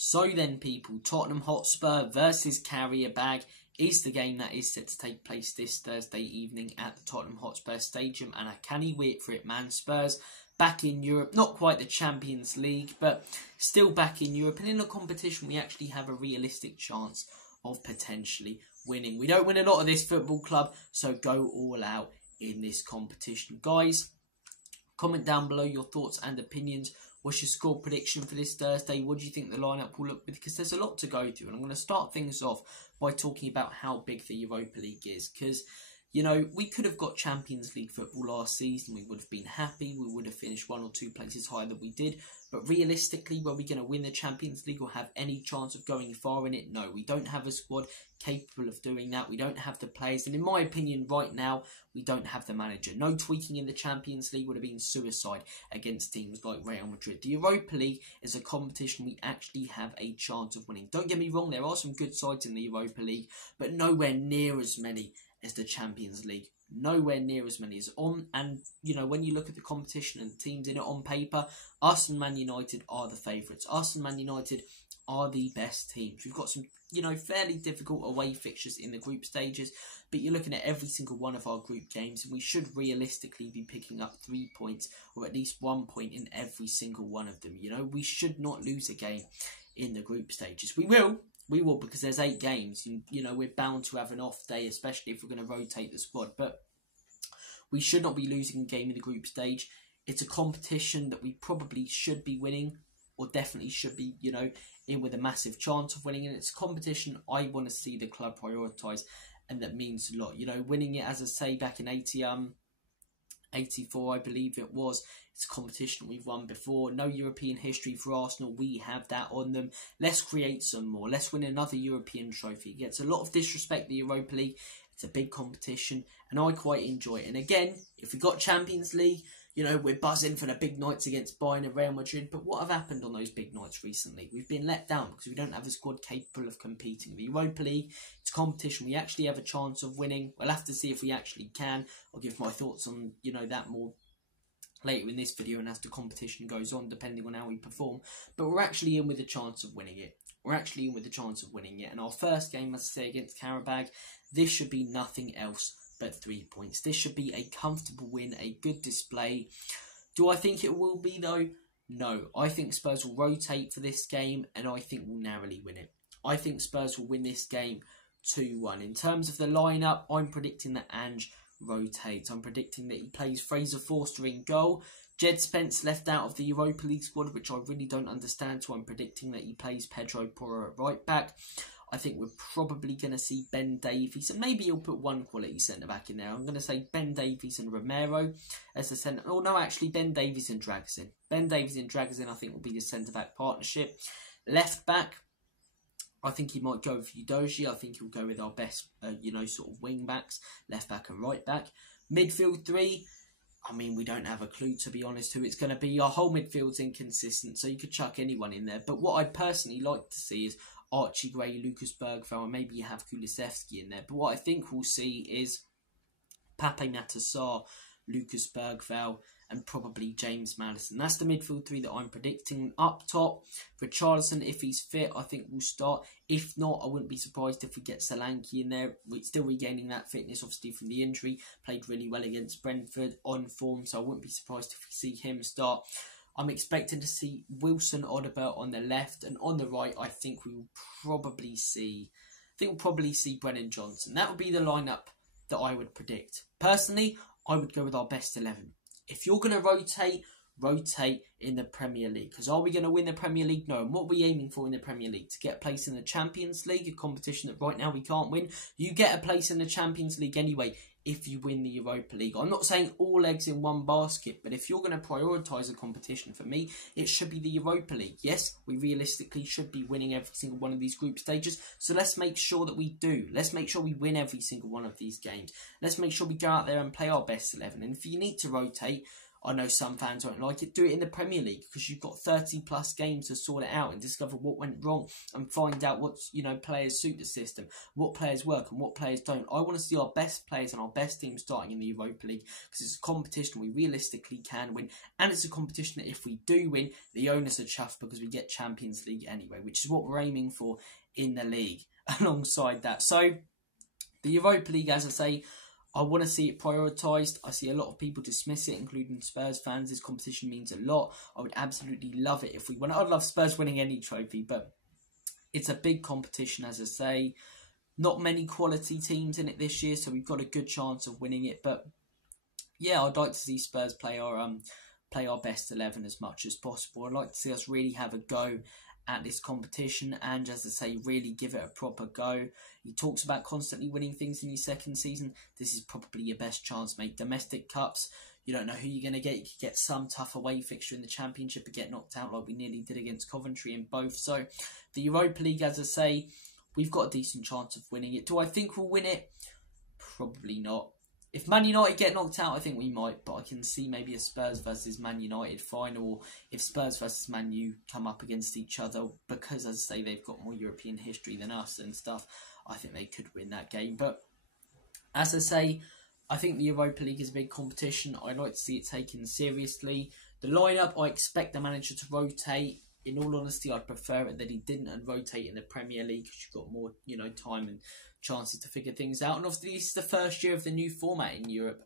So then, people, Tottenham Hotspur versus Qarabag is the game that is set to take place this Thursday evening at the Tottenham Hotspur Stadium, and I can't wait for it, man. Spurs back in Europe, not quite the Champions League, but still back in Europe, and in a competition we actually have a realistic chance of potentially winning. We don't win a lot of this football club, so go all out in this competition. Guys, comment down below your thoughts and opinions. What's your score prediction for this Thursday? What do you think the lineup will look like? Because there's a lot to go through, and I'm going to start things off by talking about how big the Europa League is. Because, you know, we could have got Champions League football last season. We would have been happy. We would have finished 1 or 2 places higher than we did. But realistically, were we going to win the Champions League or have any chance of going far in it? No, we don't have a squad capable of doing that. We don't have the players. And in my opinion, right now, we don't have the manager. No tweaking in the Champions League would have been suicide against teams like Real Madrid. The Europa League is a competition we actually have a chance of winning. Don't get me wrong, there are some good sides in the Europa League, but nowhere near as many as the Champions League. Nowhere near as many as on. And, you know, when you look at the competition and the teams in it on paper, us and Man United are the favourites. Us and Man United are the best teams. We've got some, you know, fairly difficult away fixtures in the group stages, but you're looking at every single one of our group games, and we should realistically be picking up 3 points, or at least 1 point in every single one of them. You know, we should not lose a game in the group stages. We will, because there's 8 games. You know, we're bound to have an off day, especially if we're going to rotate the squad. But we should not be losing a game in the group stage. It's a competition that we probably should be winning, or definitely should be, you know, in with a massive chance of winning. And it's a competition I want to see the club prioritise, and that means a lot. You know, winning it, as I say, back in 84, I believe it was. It's a competition we've won before. No European history for Arsenal. We have that on them. Let's create some more. Let's win another European trophy. It gets a lot of disrespect, the Europa League. It's a big competition, and I quite enjoy it. And again, if we got Champions League, you know, we're buzzing for the big nights against Bayern and Real Madrid. But what have happened on those big nights recently? We've been let down because we don't have a squad capable of competing. The Europa League, it's a competition we actually have a chance of winning. We'll have to see if we actually can. I'll give my thoughts on, you know, that more later in this video and as the competition goes on, depending on how we perform. But we're actually in with a chance of winning it. We're actually in with a chance of winning it. And our first game, as I say, against Qarabag, this should be nothing else but 3 points. This should be a comfortable win, a good display. Do I think it will be, though? No. I think Spurs will rotate for this game, and I think we'll narrowly win it. I think Spurs will win this game 2-1. In terms of the lineup, I'm predicting that Ange rotates. I'm predicting that he plays Fraser Forster in goal. Jed Spence left out of the Europa League squad, which I really don't understand, so I'm predicting that he plays Pedro Porro at right back. I think we're probably going to see Ben Davies, and maybe he'll put one quality centre-back in there. I'm going to say Ben Davies and Romero as the centre... Oh, no, actually, Ben Davies and Dragusin. Ben Davies and Dragusin, I think, will be the centre-back partnership. Left back, I think he might go with Udogie. I think he'll go with our best, you know, sort of wing-backs, left back and right back. Midfield 3... I mean, we don't have a clue, to be honest, who it's going to be. Our whole midfield's inconsistent, so you could chuck anyone in there. But what I'd personally like to see is Archie Gray, Lucas Bergvall, and maybe you have Kulusevski in there. But what I think we'll see is Pape Matar, Lucas Bergvall, and probably James Maddison. That's the midfield 3 that I'm predicting. Up top, Richarlison, if he's fit, I think we'll start. If not, I wouldn't be surprised if we get Solanke in there. We're still regaining that fitness, obviously, from the injury. Played really well against Brentford, on form, so I wouldn't be surprised if we see him start. I'm expecting to see Wilson Odobert on the left, and on the right, I think we'll probably see Brennan Johnson. That would be the lineup that I would predict. Personally, I would go with our best 11. If you're going to rotate in the Premier League. Because are we going to win the Premier League? No. And what are we aiming for in the Premier League? To get a place in the Champions League, a competition that right now we can't win. You get a place in the Champions League anyway if you win the Europa League. I'm not saying all eggs in one basket, but if you're going to prioritise a competition, for me, it should be the Europa League. Yes, we realistically should be winning every single one of these group stages, so let's make sure that we do. Let's make sure we win every single one of these games. Let's make sure we go out there and play our best 11. And if you need to rotate, I know some fans don't like it. Do it in the Premier League, because you've got 30 plus games to sort it out and discover what went wrong and find out what, you know, players suit the system, what players work and what players don't. I want to see our best players and our best teams starting in the Europa League, because it's a competition we realistically can win, and it's a competition that if we do win, the owners are chuffed because we get Champions League anyway, which is what we're aiming for in the league alongside that. So the Europa League, as I say, I want to see it prioritised. I see a lot of people dismiss it, including Spurs fans. This competition means a lot. I would absolutely love it if we win. I'd love Spurs winning any trophy, but it's a big competition, as I say. Not many quality teams in it this year, so we've got a good chance of winning it. But yeah, I'd like to see Spurs play our best 11 as much as possible. I'd like to see us really have a go at this competition and, as I say, really give it a proper go. He talks about constantly winning things in your second season. This is probably your best chance, mate. Domestic cups, you don't know who you're going to get. You could get some tough away fixture in the Championship and get knocked out like we nearly did against Coventry in both. So the Europa League, as I say, we've got a decent chance of winning it. Do I think we'll win it? Probably not. If Man United get knocked out, I think we might, but I can see maybe a Spurs versus Man United final, or if Spurs versus Man U come up against each other, because, as I say, they've got more European history than us and stuff, I think they could win that game. But, as I say, I think the Europa League is a big competition. I'd like to see it taken seriously. The lineup, I expect the manager to rotate. In all honesty, I'd prefer it that he didn't and rotate in the Premier League, because you've got more, you know, time and chances to figure things out. And obviously, this is the first year of the new format in Europe.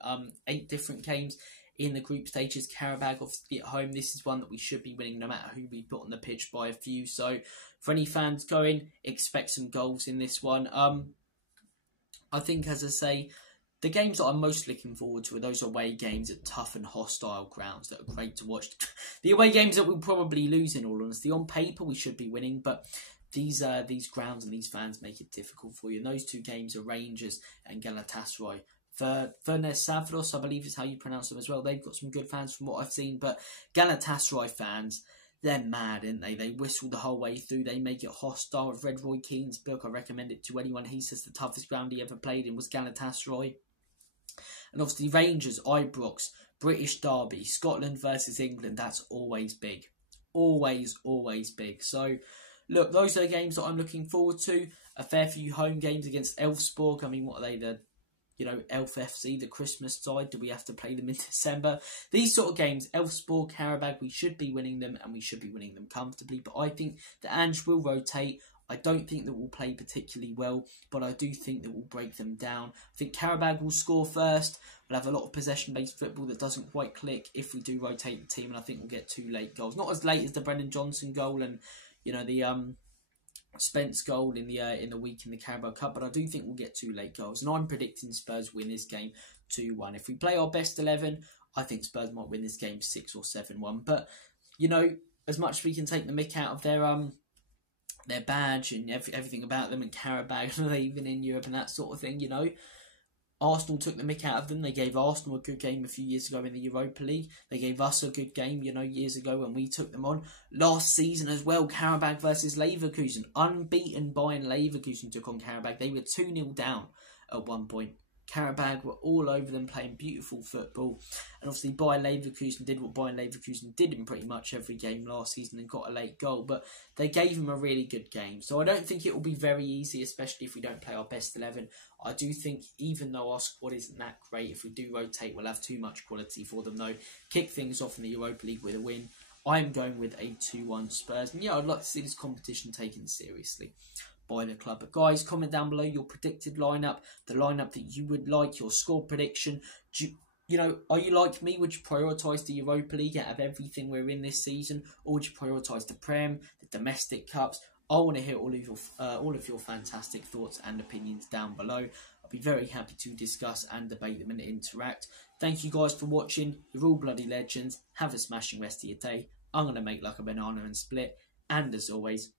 8 different games in the group stages. Qarabag obviously at home. This is one that we should be winning no matter who we put on the pitch by a few. So for any fans going, expect some goals in this one. I think, as I say, the games that I'm most looking forward to are those away games at tough and hostile grounds that are great to watch. The away games that we'll probably lose, in all honesty. On paper, we should be winning, but these grounds and these fans make it difficult for you. And those 2 games are Rangers and Galatasaray. Fenerbahçe, I believe is how you pronounce them as well. They've got some good fans from what I've seen, but Galatasaray fans, they're mad, aren't they? They whistle the whole way through. They make it hostile. I've read Roy Keane's book. I recommend it to anyone. He says the toughest ground he ever played in was Galatasaray. And obviously Rangers, Ibrox, British Derby, Scotland versus England, that's always big. Always, always big. So, look, those are the games that I'm looking forward to. A fair few home games against Elfsborg. I mean, what are they? The, you know, Elf FC, the Christmas side. Do we have to play them in December? These sort of games, Elfsborg, Qarabag, we should be winning them, and we should be winning them comfortably. But I think that Ange will rotate. I don't think that we'll play particularly well, but I do think that we'll break them down. I think Qarabag will score first. We'll have a lot of possession-based football that doesn't quite click if we do rotate the team, and I think we'll get 2 late goals. Not as late as the Brennan Johnson goal and, you know, the Spence goal in the week in the Carabao Cup, but I do think we'll get 2 late goals, and I'm predicting Spurs win this game 2-1. If we play our best 11, I think Spurs might win this game 6 or 7-1. But, you know, as much as we can take the mick out of their badge and everything about them, and Qarabag, and even in Europe and that sort of thing, you know, Arsenal took the mick out of them. They gave Arsenal a good game a few years ago in the Europa League. They gave us a good game, you know, years ago when we took them on. Last season as well, Qarabag versus Leverkusen. Unbeaten Bayern Leverkusen took on Qarabag. They were 2-0 down at one point. Qarabag were all over them playing beautiful football. And obviously Bayern Leverkusen did what Bayern Leverkusen did in pretty much every game last season and got a late goal. But they gave them a really good game. So I don't think it will be very easy, especially if we don't play our best 11. I do think even though our squad isn't that great, if we do rotate, we'll have too much quality for them though. Kick things off in the Europa League with a win. I'm going with a 2-1 Spurs. And yeah, I'd like to see this competition taken seriously by the club. But guys, comment down below your predicted lineup, the lineup that you would like, your score prediction. You know, are you like me? Would you prioritise the Europa League out of everything we're in this season, or would you prioritise the Prem, the domestic cups? I want to hear all of your fantastic thoughts and opinions down below. I'll be very happy to discuss and debate them and interact. Thank you guys for watching. You're all bloody legends. Have a smashing rest of your day. I'm going to make like a banana and split. And as always,